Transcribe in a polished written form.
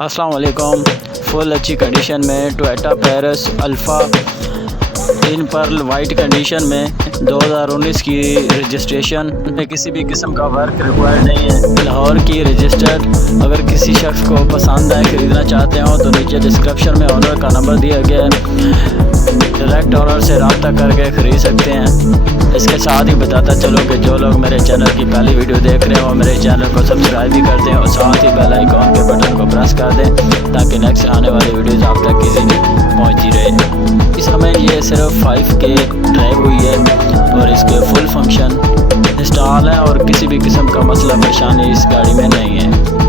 अस्सलाम वालेकुम। फुल अच्छी कंडीशन में टोयोटा पैरिस अल्फ़ा इन पर्ल वाइट कंडीशन में 2019 की रजिस्ट्रेशन में किसी भी किस्म का वर्क रिक्वायर्ड नहीं है। लाहौर की रजिस्टर्ड। अगर किसी शख्स को पसंद आए ख़रीदना चाहते हो तो नीचे डिस्क्रिप्शन में ओनर का नंबर दिया गया है, डायरेक्ट ओनर से रब्ता करके ख़रीद सकते हैं। इसके साथ ही बताता चलो कि जो लोग मेरे चैनल की पहली वीडियो देख रहे हो मेरे चैनल को सब्सक्राइब भी कर दें और साथ ही बेल आइकॉन के बटन को प्रेस कर दें ताकि नेक्स्ट आने वाली वीडियोज़ आप तक इजीली पहुंचती रहे। इस समय ये सिर्फ 5K ड्राइव हुई है और इसके फुल फंक्शन इंस्टॉल है और किसी भी किस्म का मसला परेशानी इस गाड़ी में नहीं है।